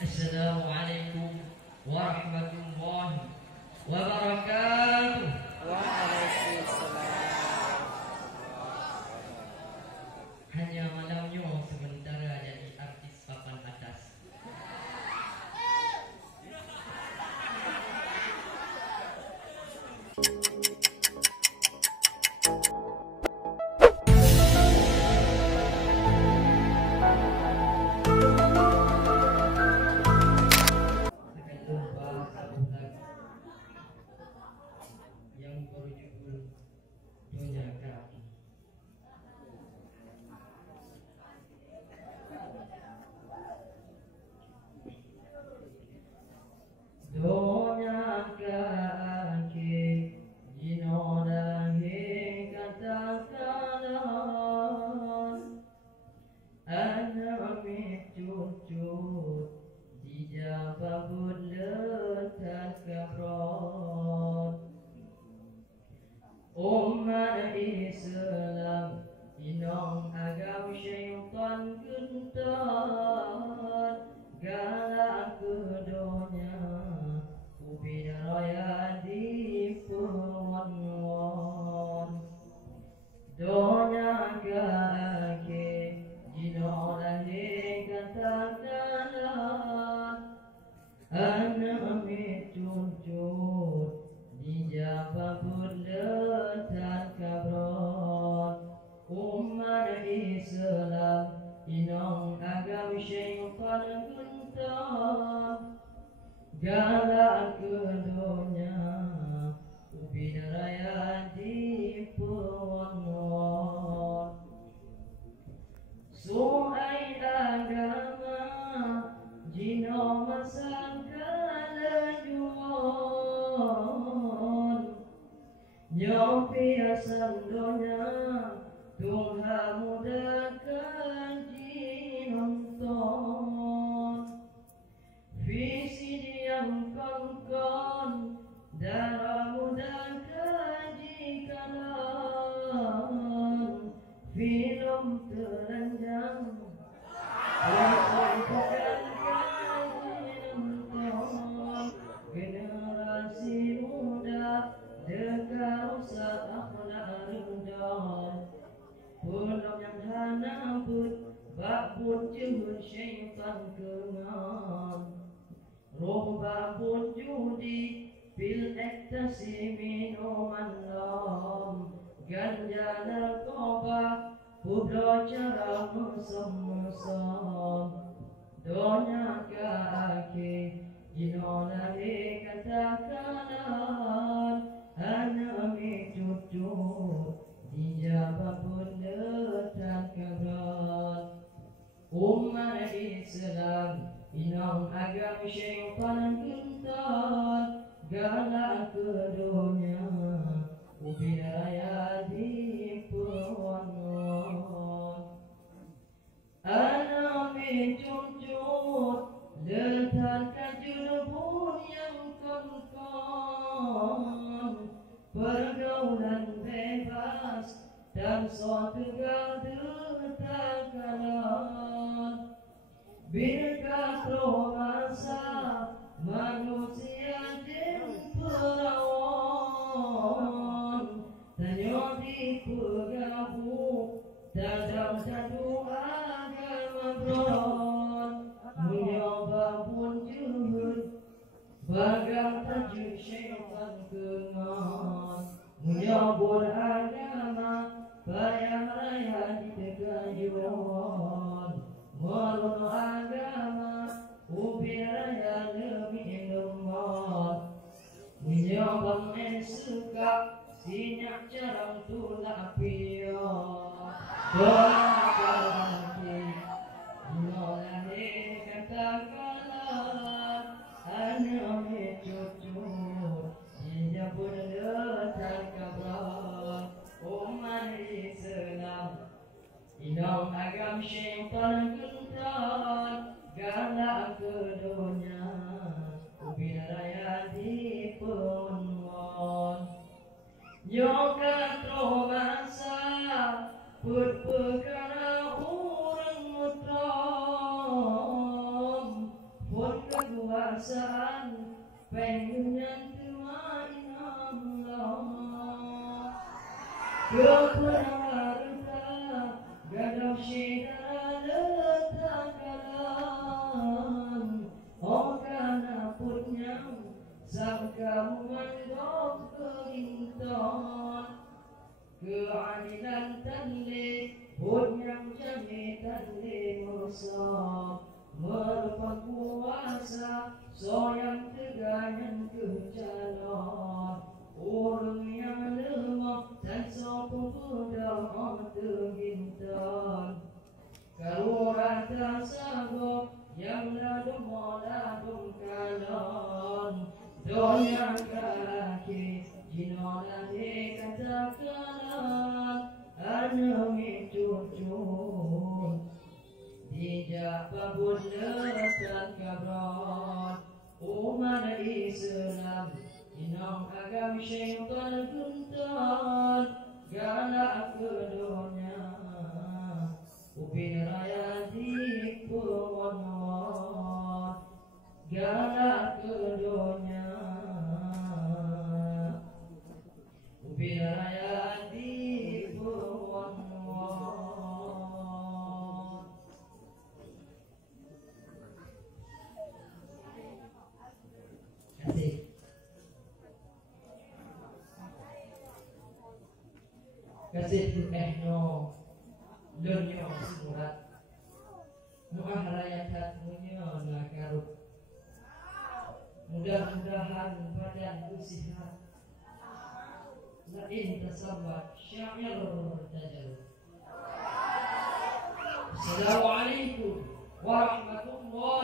Assalamualaikum warahmatullahi wabarakatuh. Waalaikumsalam. Hanya malamnya sementara jadi artis papan atas. Yang berjudul Dunia Kami. Dunia kaki jino dahi katakan anami cucut dijawab letak kabron. Umat Islam inong agam syaitan gentar galak kedonya ubin raya di pengon donya kaki jino lahi katakan anami cucut dijawab letak kabron. Umat Islam inong agam syaitan gentar galak kedonya ubin raya di pengon. Soai agama jino masangkan lajuan nyopi asal donya Tuhan mudahkan jinonton visi diam kongkon darah mudahkan jikalan film telanjang generasi muda dekau seakhlak rendah pulau yang hanabut bakbut jehun syaitan kengan roh bakbut judi pil ekstasi minuman lam ganja narkoba pulau cara mesem-mesem donya kaki jinona katakan anami cucu dijawab letak kabron. Umat Islam inong agam syaitan gentar galak kedonya ubin raya di pengon. Anami cucut letakkan jurubun yang kongkong pergaulan bebas dan suatu tekanan bila masa manusia dan perawan tanya di pegabu dalam satu agama beron menyoba pun jehud bagang tajuk syaitan kengan menyabur agama bayang raya di tegayuan merono agama ubin raya demi lemah menyabang suka sinyak carang tulak pion doa kaki nolahe katakan anami cucu dijabur letak kabron. Umat Islam inong agam syaitan gentar galak kedonya ubin raya di pengon. Yoga tro masa put kebenaran gadau syedara letakalan okana punyang sangka mandok kerinton keadilan tanle punyang jami tanle musa berkuasa soyang tegangan kejalan orang yang lemah dan sopo mudah tergintan kalau rata sago yang ladum ladum kalan donya kaki jinola de katakan anami cucun tidak babun letan kabron umat Islam inam agam syaitan kuntan galak kedunya upin raya di purwanwan galak kedunya upin raya di purwanwan. Kasih tu no dunia surat muah rakyat dunia nakarut mudah-mudahan badan sehat lain tersambat syamil tajalur. Assalamualaikum warahmatullahi